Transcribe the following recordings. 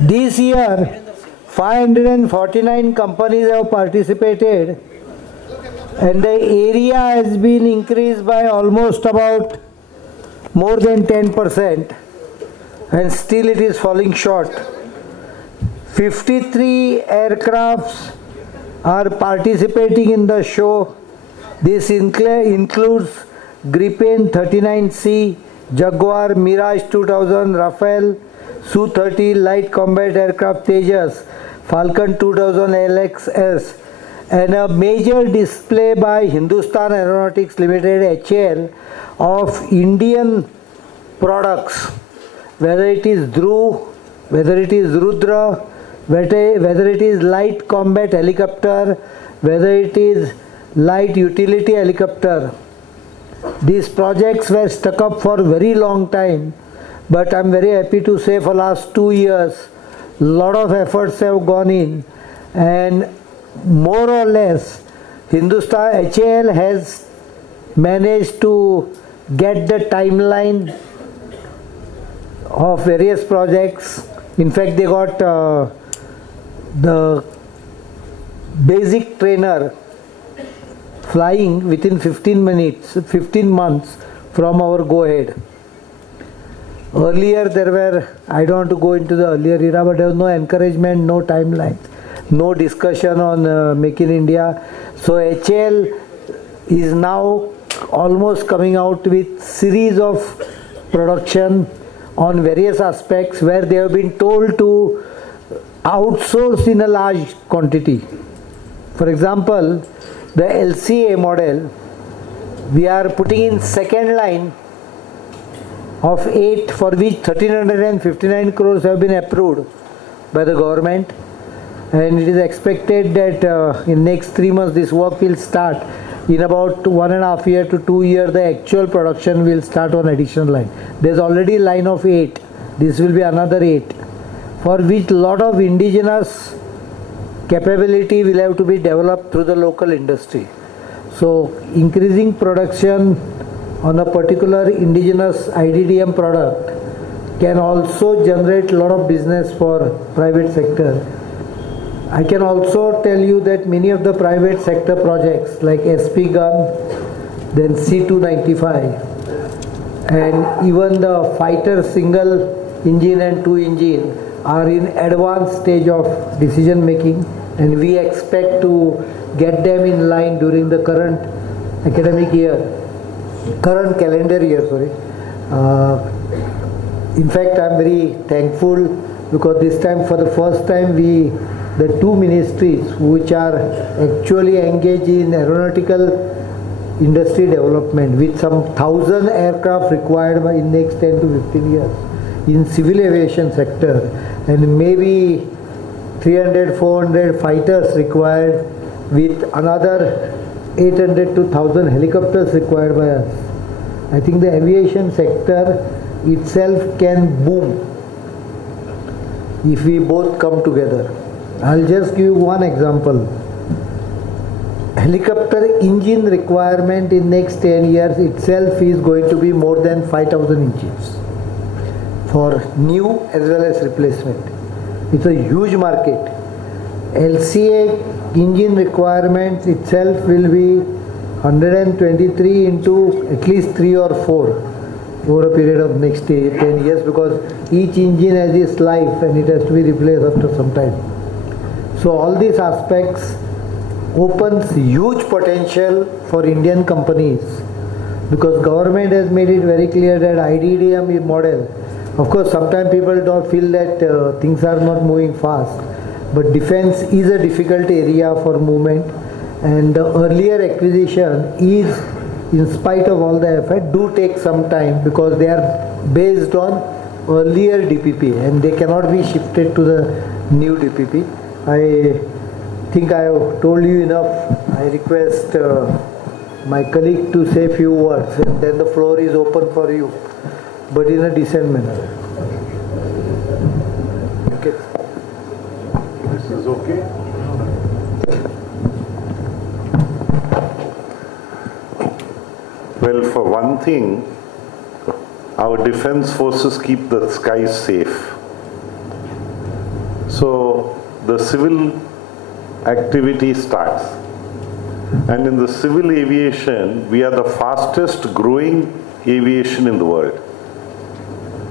This year, 549 companies have participated, and the area has been increased by almost about more than 10%, and still it is falling short. 53 aircrafts are participating in the show. This includes Gripen 39C, Jaguar, Mirage 2000, Rafale, Su-30 light combat aircraft Tejas, Falcon 2000 LXS, and a major display by Hindustan Aeronautics Limited HAL of Indian products, whether it is Dhruv, whether it is Rudra, whether it is light combat helicopter, whether it is light utility helicopter. These projects were stuck up for a very long time, but I'm very happy to say for last 2 years, a lot of efforts have gone in, and more or less Hindustan HAL has managed to get the timeline of various projects. In fact, they got the basic trainer flying within 15 months from our go-ahead. Earlier there were, I don't want to go into the earlier era, but there was no encouragement, no timeline, no discussion on Make in India. So HAL is now almost coming out with series of production on various aspects where they have been told to outsource in a large quantity. For example, the LCA model, we are putting in second line of 8, for which 1359 crores have been approved by the government, and it is expected that in next 3 months this work will start. In about 1.5 years to 2 years, the actual production will start on additional line. There is already line of 8. This will be another 8, for which lot of indigenous capability will have to be developed through the local industry. So increasing production on a particular indigenous IDDM product can also generate a lot of business for private sector. I can also tell you that many of the private sector projects like SP gun, then C295, and even the fighter single engine and 2 engine are in advanced stage of decision making, and we expect to get them in line during the current academic year, current calendar year, sorry. In fact, I am very thankful because this time, for the first time, the 2 ministries which are actually engaged in aeronautical industry development with some 1,000 aircraft required in next 10 to 15 years in civil aviation sector, and maybe 300-400 fighters required with another 800 to 1,000 helicopters required by us. I think the aviation sector itself can boom if we both come together. I'll just give you one example. Helicopter engine requirement in next 10 years itself is going to be more than 5,000 engines for new as well as replacement. It's a huge market. LCA engine requirements itself will be 123 into at least 3 or 4 over a period of next 10 years, because each engine has its life and it has to be replaced after some time. So all these aspects opens huge potential for Indian companies, because government has made it very clear that IDDM model. Of course, sometimes people don't feel that things are not moving fast, but defense is a difficult area for movement, and the earlier acquisition is, in spite of all the effort, do take some time because they are based on earlier DPP and they cannot be shifted to the new DPP. I think I have told you enough. I request my colleague to say a few words, and then the floor is open for you, but in a decent manner. Okay. This is okay? Well, for one thing, our defense forces keep the skies safe. So the civil activity starts. And in the civil aviation, we are the fastest growing aviation in the world.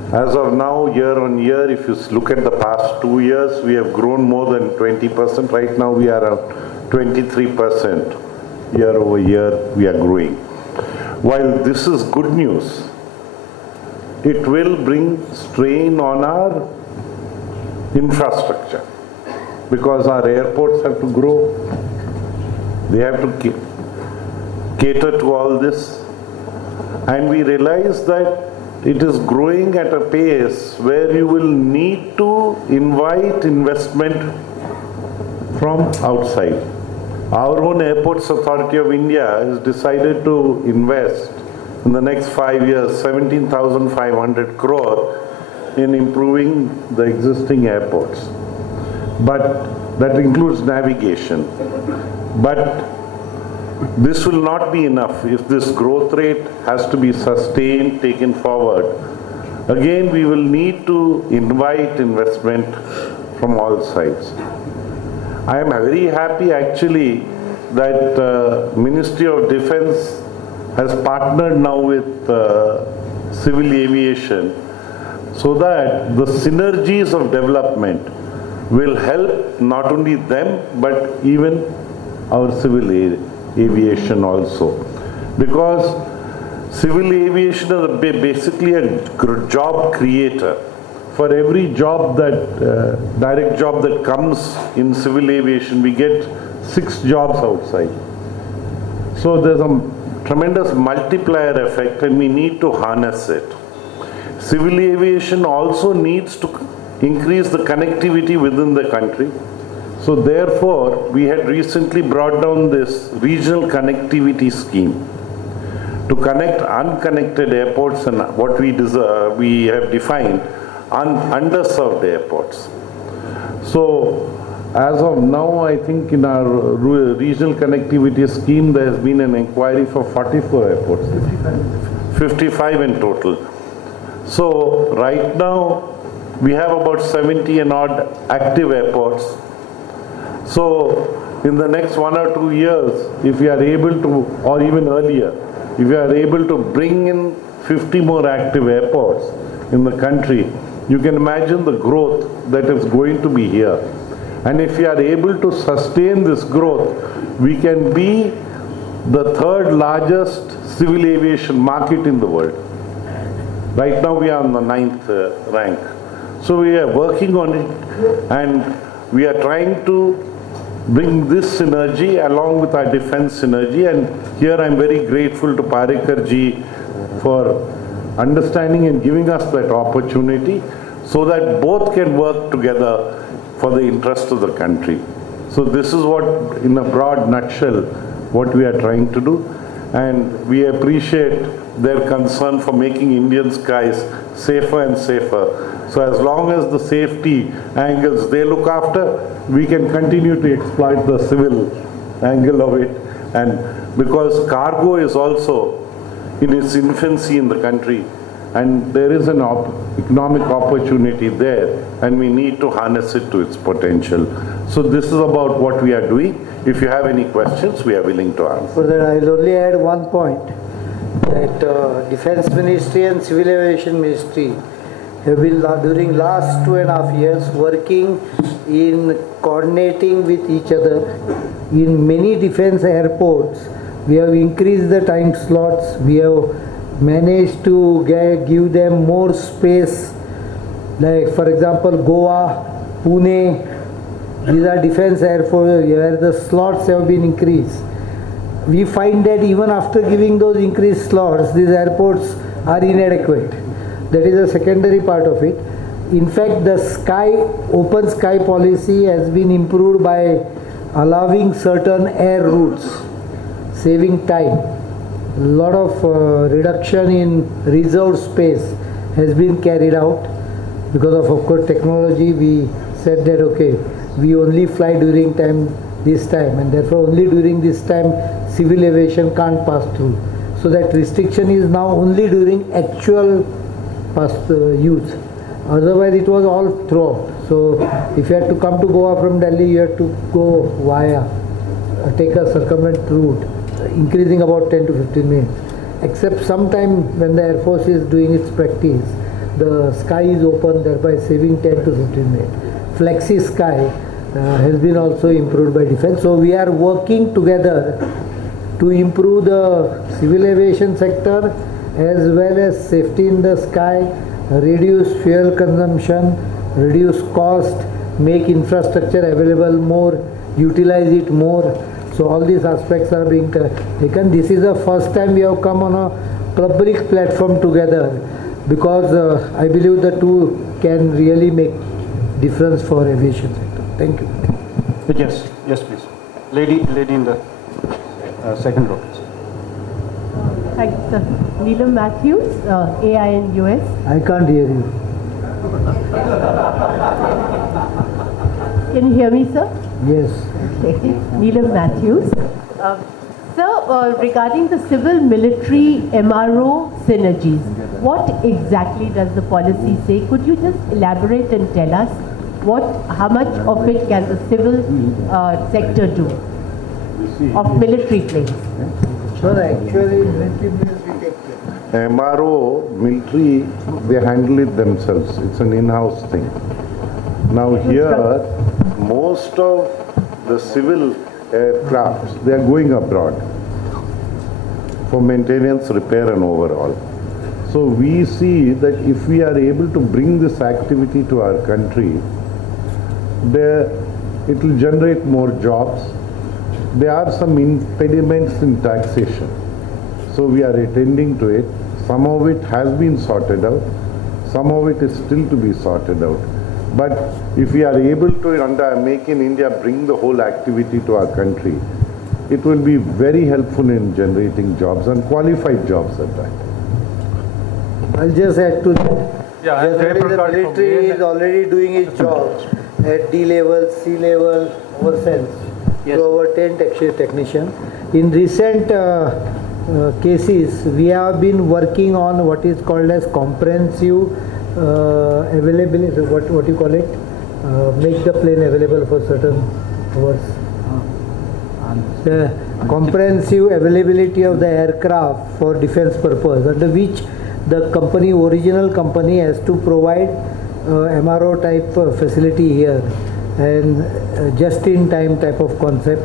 As of now, year on year, if you look at the past 2 years, we have grown more than 20%. Right now, we are at 23% year over year, we are growing. While this is good news, it will bring strain on our infrastructure because our airports have to grow. They have to cater to all this. And we realize that it is growing at a pace where you will need to invite investment from outside. Our own Airports Authority of India has decided to invest in the next 5 years 17,500 crore in improving the existing airports. But that includes navigation. But this will not be enough if this growth rate has to be sustained, taken forward. Again, we will need to invite investment from all sides. I am very happy actually that Ministry of Defence has partnered now with civil aviation so that the synergies of development will help not only them but even our civil aviation also, because civil aviation is basically a job creator. For every job that direct job that comes in civil aviation, we get 6 jobs outside. So there's a tremendous multiplier effect and we need to harness it. Civil aviation also needs to increase the connectivity within the country. So therefore, we had recently brought down this regional connectivity scheme to connect unconnected airports and what we have defined underserved airports. So as of now, I think in our regional connectivity scheme, there has been an inquiry for 44 airports. 55 in total. So right now, we have about 70 and odd active airports. So in the next 1 or 2 years, if we are able to, or even earlier, if we are able to bring in 50 more active airports in the country, you can imagine the growth that is going to be here. And if we are able to sustain this growth, we can be the 3rd largest civil aviation market in the world. Right now we are on the 9th rank. So we are working on it and we are trying to bring this synergy along with our defense synergy, and here I am very grateful to Parrikar ji for understanding and giving us that opportunity so that both can work together for the interest of the country. So this is what, in a broad nutshell, what we are trying to do, and we appreciate their concern for making Indian skies safer and safer. So as long as the safety angles they look after, we can continue to exploit the civil angle of it. And because cargo is also in its infancy in the country, and there is an economic opportunity there, and we need to harness it to its potential. So this is about what we are doing. If you have any questions, we are willing to answer. For that, I'll only add one point, that Defence Ministry and Civil Aviation Ministry have been during last 2.5 years working in coordinating with each other. In many defence airports, we have increased the time slots, we have managed to give them more space, like for example Goa, Pune, these are defence airports where the slots have been increased. We find that even after giving those increased slots, these airports are inadequate. That is a secondary part of it. In fact, the open sky policy has been improved by allowing certain air routes, saving time. A lot of reduction in reserved space has been carried out because of course technology. We said that okay, we only fly during this time, and therefore only during this time civil aviation can't pass through. So that restriction is now only during actual use. Otherwise it was all throughout. So if you had to come to Goa from Delhi, you had to go via, take a circumvent route, increasing about 10 to 15 minutes. Except sometime when the Air Force is doing its practice, the sky is open, thereby saving 10 to 15 minutes. Flexi sky has been also improved by defense. So we are working together to improve the civil aviation sector as well as safety in the sky, reduce fuel consumption, reduce cost, make infrastructure available more, utilize it more. So all these aspects are being taken. This is the first time we have come on a public platform together, because I believe the two can really make difference for aviation sector. Thank you. Yes, yes, please. Lady in the second row. Thank you, sir. Neelam Matthews, AIN US. I can't hear you. Can you hear me, sir? Yes. Okay. Neelam Matthews. Sir, regarding the civil-military MRO synergies, what exactly does the policy say? Could you just elaborate and tell us how much of it can the civil sector do of military planes? So actually military means we take care. MRO, military, they handle it themselves. It's an in-house thing. Now here, most of the civil aircrafts, they are going abroad for maintenance, repair and overall. So we see that if we are able to bring this activity to our country, it will generate more jobs. There are some impediments in taxation. So we are attending to it. Some of it has been sorted out. Some of it is still to be sorted out. But if we are able to, under Make in India, bring the whole activity to our country, it will be very helpful in generating jobs and qualified jobs at that. I'll just add to that. Yeah, the military is already doing its job at D level, C level, ourselves. Yes. So our 10 technicians. In recent cases, we have been working on what is called as comprehensive availability. What you call it? Make the plane available for certain hours. The comprehensive availability of the aircraft for defense purpose, under which the original company has to provide MRO type facility here, and just in time type of concept,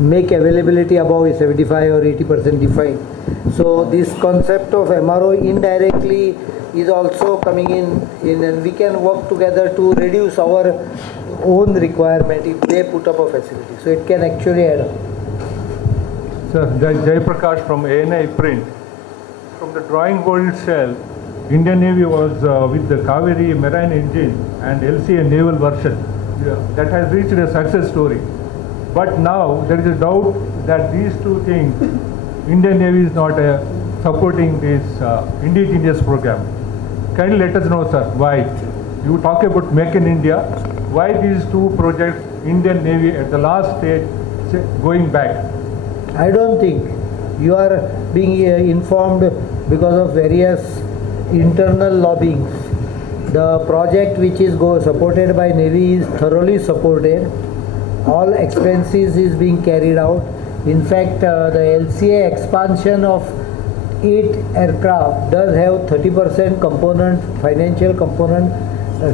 make availability above 75 or 80% defined. So this concept of MRO indirectly is also coming in, and we can work together to reduce our own requirement if they put up a facility. So it can actually add up. Sir, Jai Prakash from ANI Print. From the drawing board itself, Indian Navy was with the Kaveri marine engine and LCA naval version. That has reached a success story. But now there is a doubt that these two things, Indian Navy is not supporting this indigenous program. Can you let us know, sir, why? You talk about Make in India, why these two projects, Indian Navy at the last stage, going back? I don't think you are being informed because of various internal lobbyings. The project which is supported by Navy is thoroughly supported. All expenses is being carried out. In fact, the LCA expansion of 8 aircraft does have 30% component, financial component,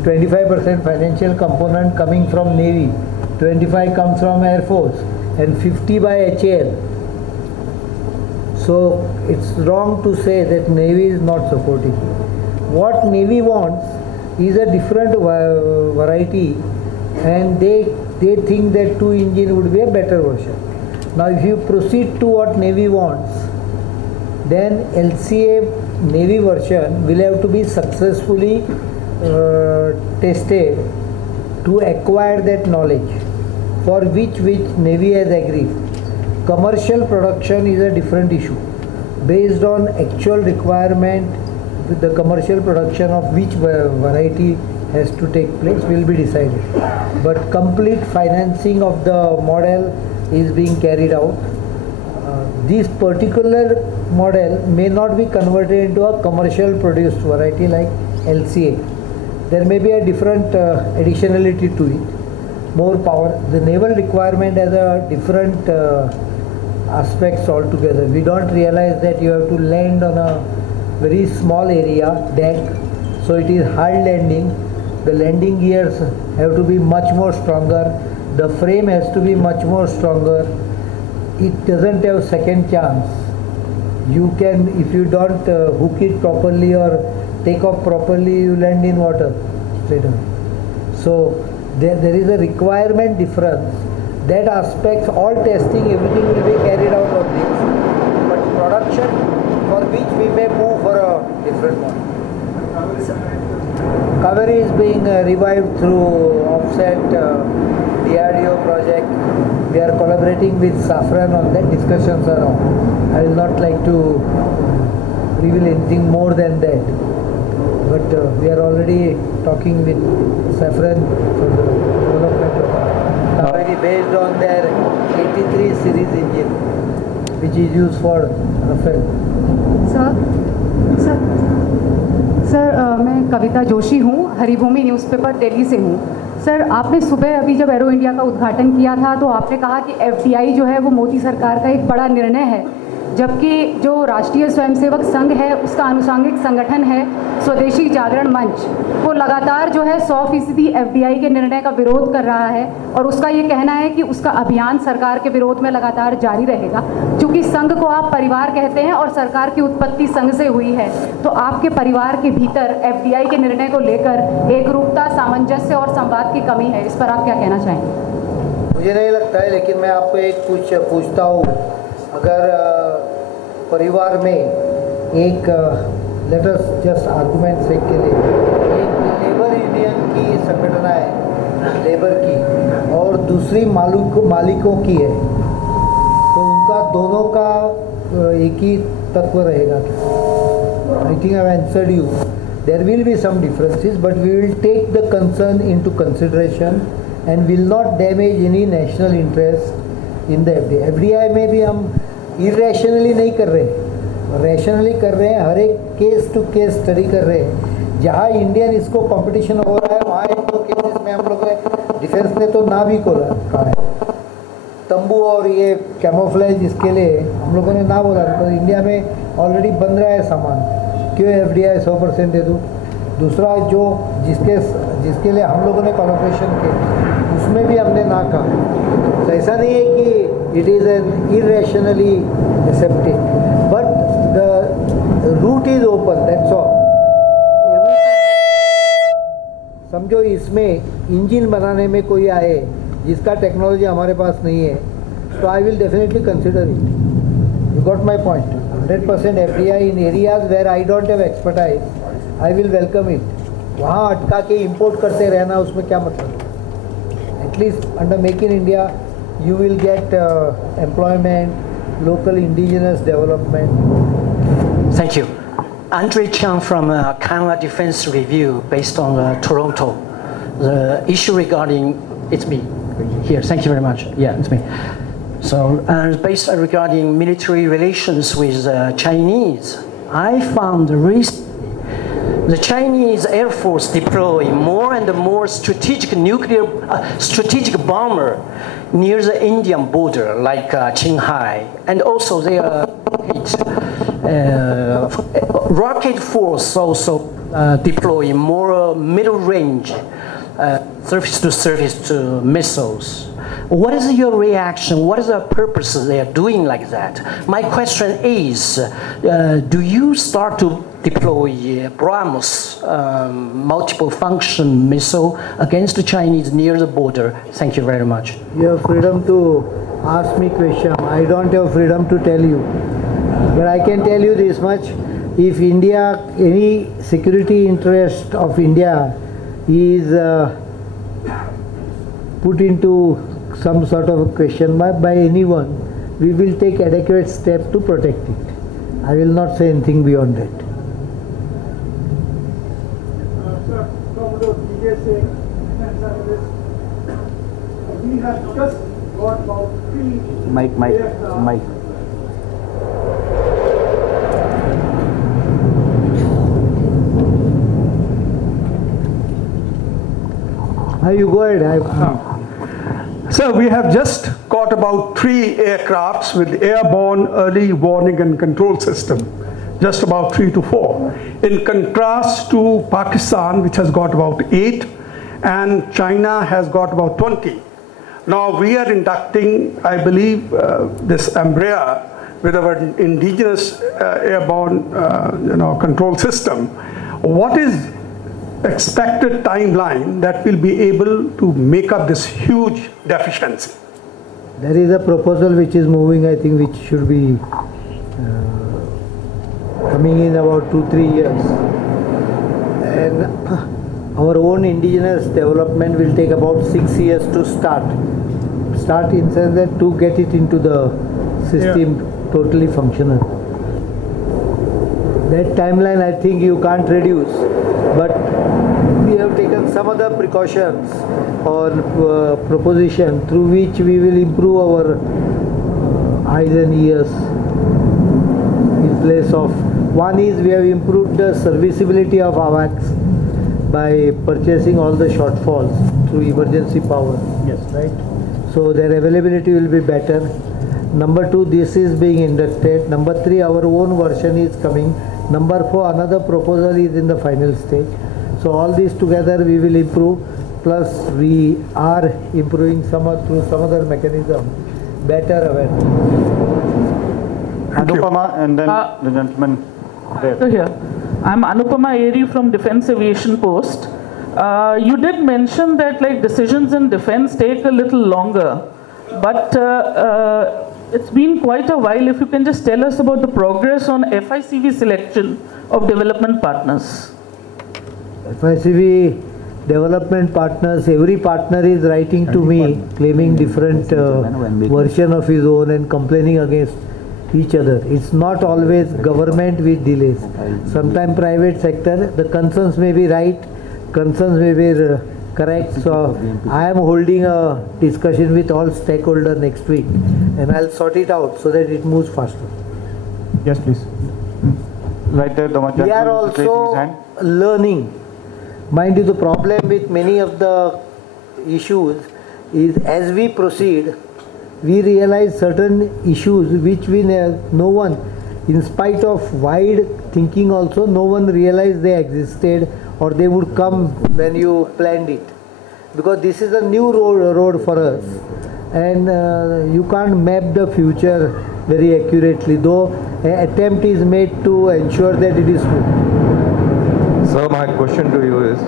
25% financial component coming from Navy, 25 comes from Air Force, and 50 by HAL. So it's wrong to say that Navy is not supporting. What Navy wants is a different variety, and they think that 2 engine would be a better version. Now if you proceed to what Navy wants, then LCA Navy version will have to be successfully tested to acquire that knowledge, for which Navy has agreed. Commercial production is a different issue. Based on actual requirement, the commercial production of which variety has to take place will be decided. But complete financing of the model is being carried out. This particular model may not be converted into a commercial produced variety like LCA. there may be a different additionality to it, more power. The naval requirement has a different aspects altogether. We don't realize that you have to land on a very small area, deck, so it is hard landing. The landing gears have to be much more stronger. The frame has to be much more stronger. It doesn't have second chance. You can, if you don't hook it properly or take off properly, you land in water straight away. So there is a requirement difference. That aspects, all testing, everything will be carried out on this. But production, for which we may move for a different one. Kaveri is being revived through offset DRDO project. We are collaborating with Safran on that. Discussions are on. I will not like to reveal anything more than that. But we are already talking with Safran for the development of Kaveri based on their 83 series engine, which is used for Rafale. Sir मैं कविता जोशी हूँ, Haribhoomi newspaper Delhi से हूँ। Sir आपने सुबह अभी जब arrow India का उद्घाटन किया था तो आपने कहा कि FDI जो है वो मोदी सरकार का एक बड़ा निर्णय है, जबकि जो राष्ट्रीय स्वयंसेवक संघ है उसका आनुषंगिक संगठन है स्वदेशी जागरण मंच, वो लगातार जो है 100% FDI के निर्णय का विरोध कर रहा है और उसका ये कहना है कि उसका अभियान सरकार के विरोध में लगातार जारी रहेगा। क्योंकि संघ को आप परिवार कहते हैं और सरकार की उत्पत्ति संघ से हुई है, तो आपके परिवार के भीतर FDI के निर्णय को लेकर एकरूपता, सामंजस्य और संवाद की कमी है, इस पर आप क्या कहना चाहेंगे? मुझे नहीं लगता है, लेकिन मैं आपको एक पूछता हूँ, अगर परिवार में एक लेट अस जस्ट आर्गुमेंट से के लिए एक लेबर यूनियन की संगठन है लेबर की और दूसरी मालिकों की है, तो उनका दोनों का एक ही तत्व रहेगा क्या? I think I have answered you. There will be some differences, but we will take the concern into consideration and will not damage any national interest in the FDI. FDI में भी हम irrationally नहीं कर रहे हैं, rationally कर रहे हैं, हर एक केस टू केस स्टडी कर रहे हैं. जहाँ इंडियन इसको कंपटीशन हो रहा है वहाँ एक दो केसेस में हम लोग ने डिफेंस ने तो ना भी कहा है. तंबू और ये कैमोफ्लेज इसके लिए हम लोगों ने ना बोला, बिकॉज इंडिया में ऑलरेडी बन रहा है सामान, क्यों FDI 100% दे दूँ. दूसरा जो जिसके लिए हम लोगों ने कोलैबोरेशन किया उसमें भी हमने ना कहा. तो ऐसा नहीं है कि it is an irrationally accepted, but the root is open, that's all. समझो इसमें इंजन बनाने में कोई आए जिसका टेक्नोलॉजी हमारे पास नहीं है, तो I will definitely consider it. You got my point. 100% FDI in areas where I don't have expertise, I will welcome it. वहाँ अटका के import करते रहना उसमें क्या मतलब? At least under Make in India, you will get employment, local indigenous development. Thank you. Andre Chang from Canada Defense Review, based on Toronto. The issue regarding, it's me here. Thank you very much. Yeah, it's me. So, based regarding military relations with Chinese, I found the Chinese Air Force deploy more and more strategic strategic bomber near the Indian border, like Qinghai, and also they rocket force also deploy more middle range surface-to-surface missiles. What is your reaction? What is the purpose they are doing like that? My question is, do you start to deploy BrahMos multiple function missile against the Chinese near the border? Thank you very much. You have freedom to ask me question. I don't have freedom to tell you. But I can tell you this much. If India, any security interest of India is put into some sort of a question by anyone, we will take adequate steps to protect it. I will not say anything beyond that. Sir, Commodore TSA Defense Analyst, we have just got about 3 Mike. You go ahead. So we have just got about 3 aircrafts with airborne early warning and control system, just about 3 to 4. In contrast to Pakistan, which has got about 8, and China has got about 20. Now we are inducting, I believe, this Embraer with our indigenous airborne control system. What is expected timeline that will be able to make up this huge deficiency? There is a proposal which is moving, I think, which should be coming in about 2-3 years. And our own indigenous development will take about 6 years to start. Start in sense that to get it into the system totally functional. That timeline I think you can't reduce, but we have taken some other precautions or proposition through which we will improve our eyes and ears in place of. One is we have improved the serviceability of AWACS by purchasing all the shortfalls through emergency power. Yes. Right? So their availability will be better. Number 2, this is being inducted. Number 3, our own version is coming. Number 4, another proposal is in the final stage. So all these together we will improve. Plus we are improving through some other mechanism, better awareness. Anupama and then the gentleman there. So here, I'm Anupama Eri from Defense Aviation Post. You did mention that decisions in defense take a little longer, but it's been quite a while. If you can just tell us about the progress on FICV selection of development partners. FICV development partners, every partner is writing to me claiming different version of his own and complaining against each other. It's not always government with delays. Sometimes private sector, the concerns may be right, concerns may be correct. So I am holding a discussion with all stakeholders next week and I'll sort it out so that it moves faster. Yes, please. Right there, the we are also learning. Mind you, the problem with many of the issues is as we proceed, we realize certain issues which no one, in spite of wide thinking also, no one realized they existed or they would come when you planned it. Because this is a new road for us and you can't map the future very accurately, though an attempt is made to ensure that it is smooth. Sir, my question to you is,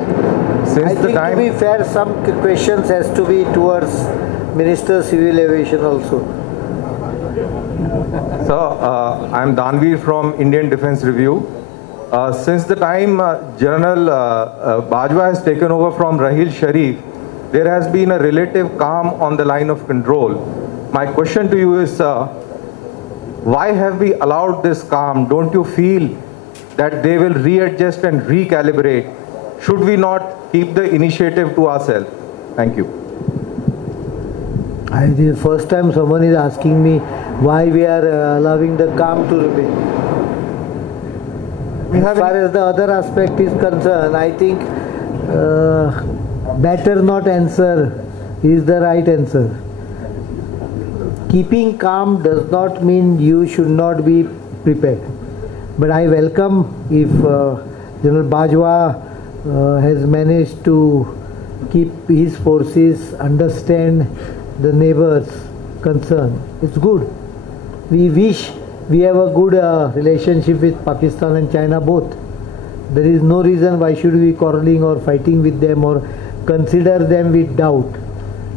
since to be fair, some questions has to be towards Minister Civil Aviation also. Sir, I'm Danveer from Indian Defence Review. Since the time General Bajwa has taken over from Rahil Sharif, there has been a relative calm on the line of control. My question to you is, sir, why have we allowed this calm? Don't you feel that they will readjust and recalibrate? Should we not keep the initiative to ourselves? Thank you. The first time someone is asking me why we are allowing the calm to remain. As far as the other aspect is concerned, I think better not answer is the right answer. Keeping calm does not mean you should not be prepared. But I welcome if General Bajwa has managed to keep his forces, understand the neighbors' concern. It's good. We wish we have a good relationship with Pakistan and China both. There is no reason why should we be quarreling or fighting with them or consider them with doubt.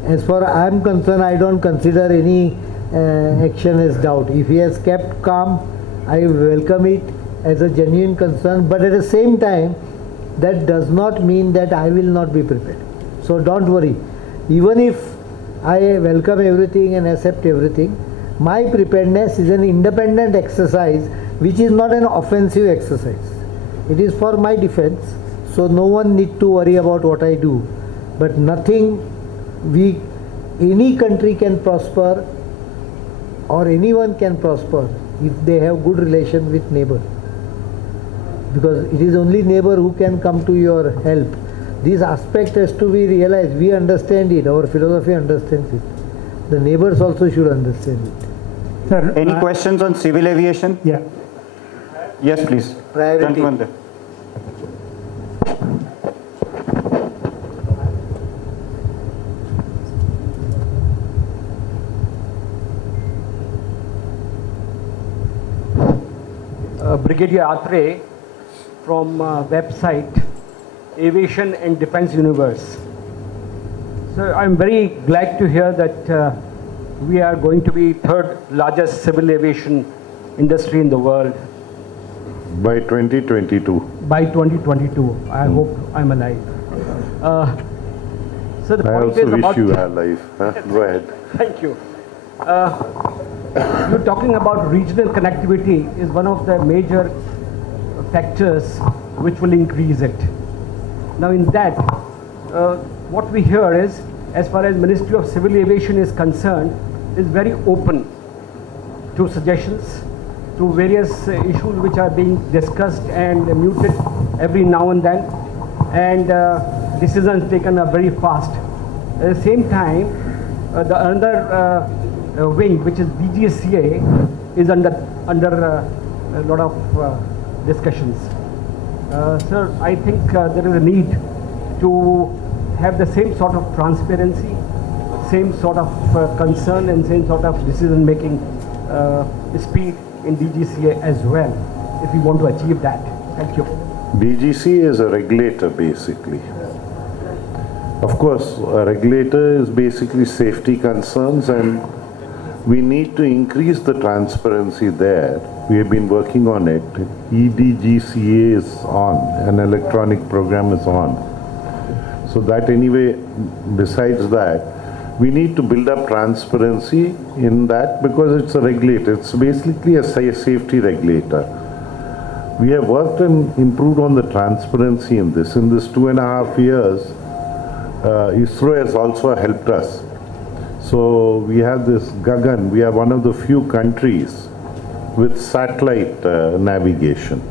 As far as I am concerned, I don't consider any action as doubt. If he has kept calm, I welcome it as a genuine concern, but at the same time, that does not mean that I will not be prepared. So don't worry. Even if I welcome everything and accept everything, my preparedness is an independent exercise which is not an offensive exercise. It is for my defense, so no one need to worry about what I do. But any country can prosper or anyone can prosper if they have good relation with neighbor. Because it is only neighbor who can come to your help. This aspect has to be realized. We understand it, our philosophy understands it. The neighbors also should understand it. Sir, any questions on civil aviation? Yeah. Yes, please. Priority. Gentleman there. Brigadier Atre from website Aviation and Defense Universe. Sir, I'm very glad to hear that we are going to be third largest civil aviation industry in the world. By 2022. By 2022. I hope I'm alive. So the I point also is wish about you are alive. Huh? Go ahead. Thank you. You're talking about regional connectivity is one of the major factors which will increase it. Now in that, what we hear is, as far as Ministry of Civil Aviation is concerned, is very open to suggestions, to various issues which are being discussed and muted every now and then, and decisions taken are very fast. At the same time, the other wing, which is DGCA, is under a lot of discussions. Sir, I think there is a need to have the same sort of transparency, same sort of concern and same sort of decision-making speed in DGCA as well, if we want to achieve that. Thank you. DGCA is a regulator basically. Of course, a regulator is basically safety concerns, and we need to increase the transparency there. We have been working on it. EDGCA is on, an electronic program is on. So that anyway, besides that, we need to build up transparency in that because it's a regulator. It's basically a safety regulator. We have worked and improved on the transparency in this. In this 2.5 years, ISRO has also helped us. So we have this Gagan. We are one of the few countries with satellite navigation.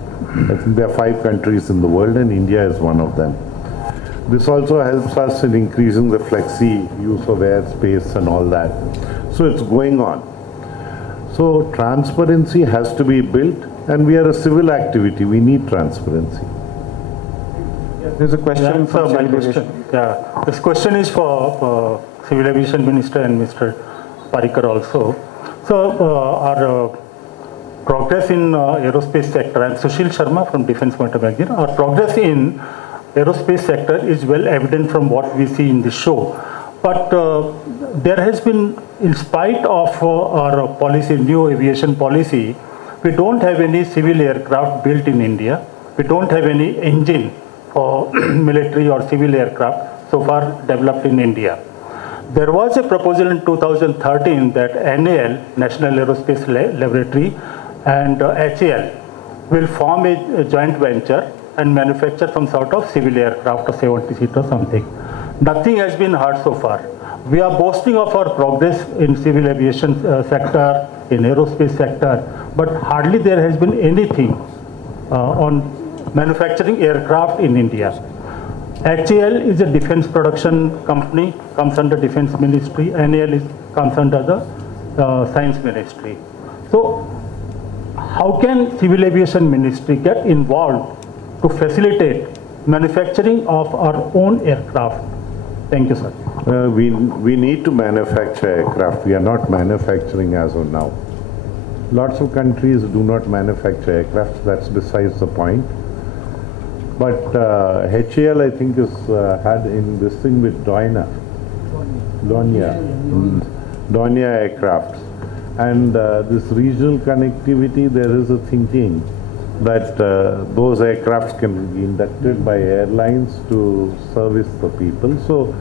I think there are 5 countries in the world and India is one of them. This also helps us in increasing the flexi use of airspace and all that. So it's going on. So transparency has to be built, and we are a civil activity. We need transparency. There's a question for my question. Yeah, this question is for Civil Aviation Minister and Mr. Parrikar also. So our progress in aerospace sector, and Sushil Sharma from Defense Monitor Magazine, our progress in aerospace sector is well evident from what we see in the show. But there has been, in spite of our policy, new aviation policy, we don't have any civil aircraft built in India. We don't have any engine for military or civil aircraft so far developed in India. There was a proposal in 2013 that NAL, National Aerospace Laboratory, and HAL will form a joint venture and manufacture some sort of civil aircraft, a 70-seat or something. Nothing has been heard so far. We are boasting of our progress in civil aviation sector, in aerospace sector, but hardly there has been anything on manufacturing aircraft in India. HAL is a defense production company, comes under Defense Ministry. NAL comes under the Science Ministry. So how can Civil Aviation Ministry get involved to facilitate manufacturing of our own aircraft? Thank you, sir. We need to manufacture aircraft. We are not manufacturing as of now. Lots of countries do not manufacture aircraft. That's besides the point. But HAL, I think, is had in this thing with Doina aircrafts. And this regional connectivity, there is a thinking that those aircrafts can be inducted by airlines to service the people. So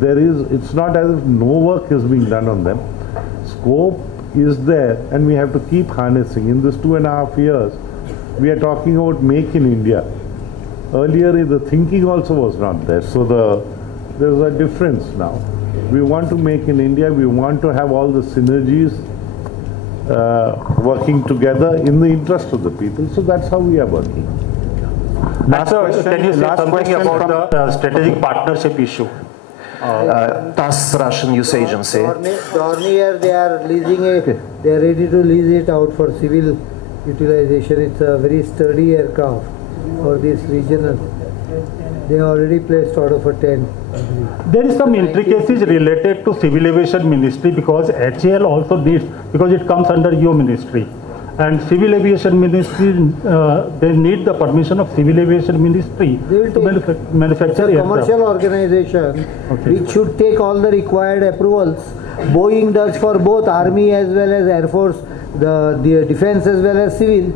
there is, it's not as if no work is being done on them. Scope is there, and we have to keep harnessing. In this 2.5 years, we are talking about Make in India. Earlier, the thinking also was not there. So there's a difference now. We want to make in India. We want to have all the synergies working together in the interest of the people. So that's how we are working. Last question, can you say something about the strategic partnership issue? TASS, Russian news agency. Dornier, they are leasing it. They are ready to lease it out for civil utilization. It's a very sturdy aircraft for this regional. They already placed order for 10. There is some intricacies related to Civil Aviation Ministry because HAL also needs, because it comes under your ministry. And Civil Aviation Ministry, they need the permission of Civil Aviation Ministry to manufacture aircraft. Commercial organization which should take all the required approvals. Boeing does for both Army as well as Air Force, the defense as well as civil.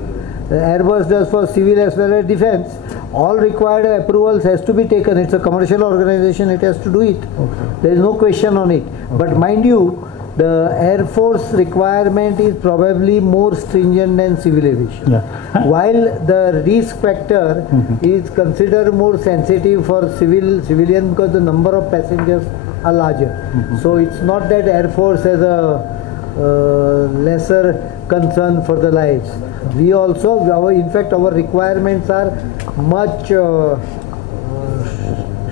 Airbus does for civil as well as defense. All required approvals has to be taken. It's a commercial organization, it has to do it. There is no question on it. But mind you, the Air Force requirement is probably more stringent than civil aviation. While the risk factor is considered more sensitive for civilian because the number of passengers are larger. So it's not that Air Force has a lesser concern for the lives. We also, in fact, our requirements are much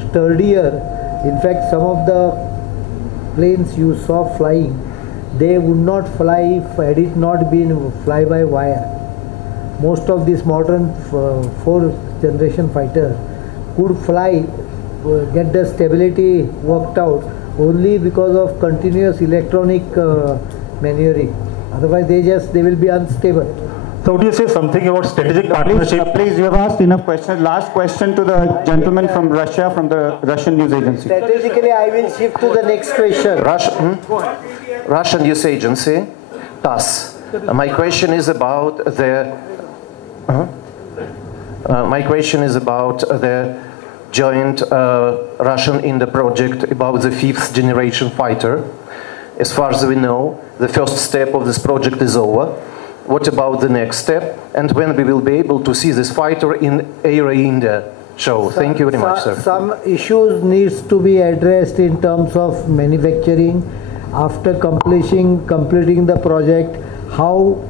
sturdier. In fact, some of the planes you saw flying, they would not fly had it not been fly-by-wire. Most of these modern fourth generation fighters could fly, get the stability worked out only because of continuous electronic maneuvering. Otherwise, they will be unstable. So would you say something about strategic partnership? Please, you have asked enough questions. Last question to the gentleman from Russia, from the Russian news agency. Strategically, I will shift to the next question. Russian news agency, TASS. My question is about the joint Russian-India project about the 5th generation fighter. As far as we know, the first step of this project is over. What about the next step, and when we will be able to see this fighter in Aero India show? Thank you very much, sir. Some issues needs to be addressed in terms of manufacturing. After completing the project, how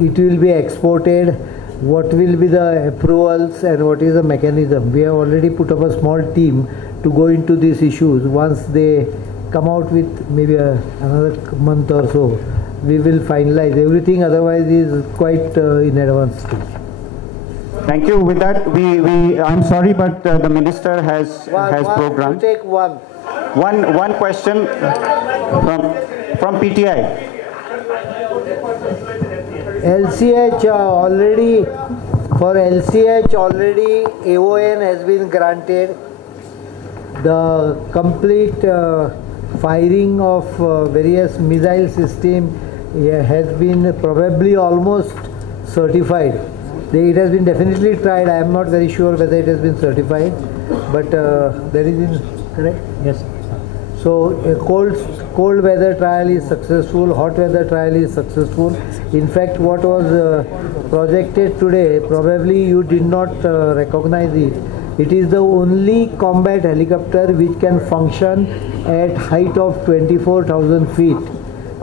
it will be exported, what will be the approvals, and what is the mechanism. We have already put up a small team to go into these issues. Once they come out with maybe another month or so, we will finalize everything, otherwise is quite in advanced stage. Thank you. With that, I'm sorry, but the minister has programmed. Take one question from PTI. LCH already, for LCH already AON has been granted. The complete firing of various missile system has been probably almost certified. It has been definitely tried. I am not very sure whether it has been certified, but there is correct? Yes. So a cold weather trial is successful, hot weather trial is successful. In fact, what was projected today, probably you did not recognize it. It is the only combat helicopter which can function at height of 24,000 feet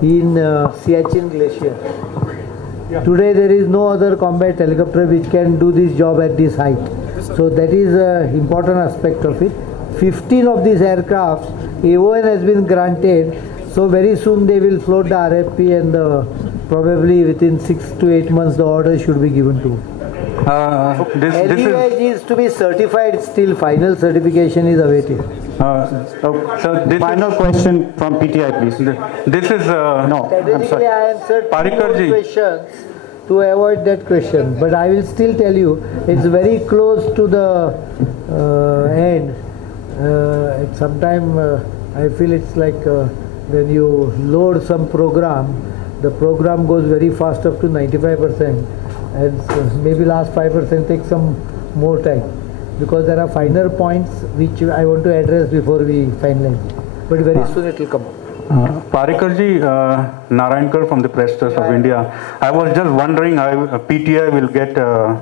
in Siachen Glacier. Today there is no other combat helicopter which can do this job at this height. So that is an important aspect of it. 15 of these aircrafts, AON has been granted, so very soon they will float the RFP and probably within 6 to 8 months the order should be given to. LUH is to be certified still, final certification is awaited. So this final question from PTI, please. This is no. I'm sorry. I answered two questions to avoid that question, but I will still tell you it's very close to the end. At some time I feel it's like when you load some program, the program goes very fast up to 95%, and maybe last 5% takes some more time, because there are finer points which I want to address before we finalize. But very soon it will come up. Parrikarji, Narayankar from the Press Trust of India. I was just wondering, PTI will get a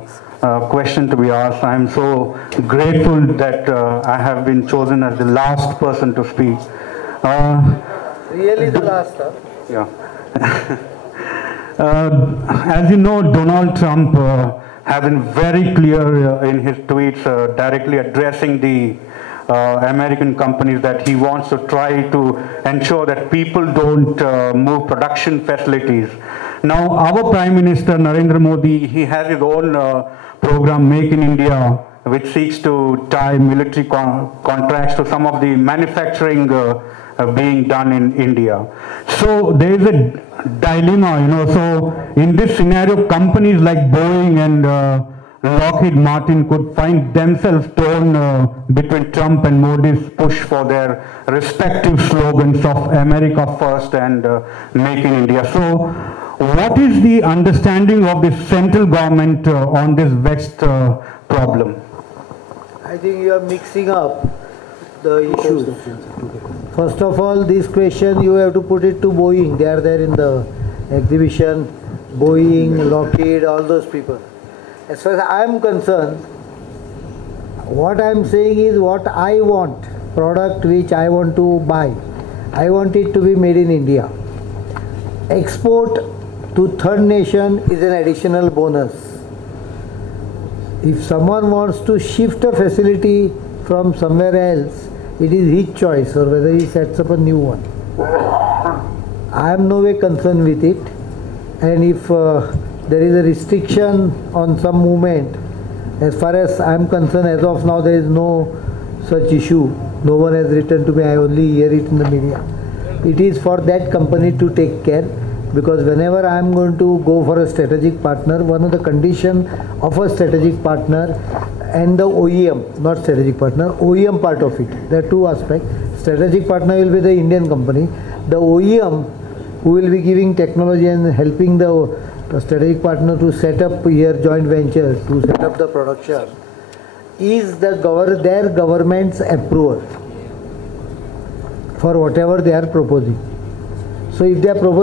question to be asked. I am so grateful that I have been chosen as the last person to speak. Really the last, huh? Yeah. As you know, Donald Trump has been very clear in his tweets, directly addressing the American companies, that he wants to try to ensure that people don't move production facilities. Now, our Prime Minister Narendra Modi, he has his own program, Make in India, which seeks to tie military contracts to some of the manufacturing being done in India. So there is a dilemma, so in this scenario, companies like Boeing and Lockheed Martin could find themselves torn between Trump and Modi's push for their respective slogans of America First and Make in India. So what is the understanding of the central government on this vexed problem? I think you are mixing up the issues. First of all, this question you have to put it to Boeing. They are there in the exhibition. Boeing, Lockheed, all those people. As far as I am concerned, what I am saying is what I want, product which I want to buy. I want it to be made in India. Export to third nation is an additional bonus. If someone wants to shift a facility from somewhere else, it is his choice, or whether he sets up a new one. I am no way concerned with it, and if there is a restriction on some movement, as far as I am concerned, as of now there is no such issue. No one has written to me, I only hear it in the media. It is for that company to take care, because whenever I am going to go for a strategic partner, one of the conditions of a strategic partner and the OEM, not strategic partner, OEM part of it. There are two aspects. Strategic partner will be the Indian company. The OEM who will be giving technology and helping the strategic partner to set up here joint venture, to set up the production, is their government's approval for whatever they are proposing. So if they are proposing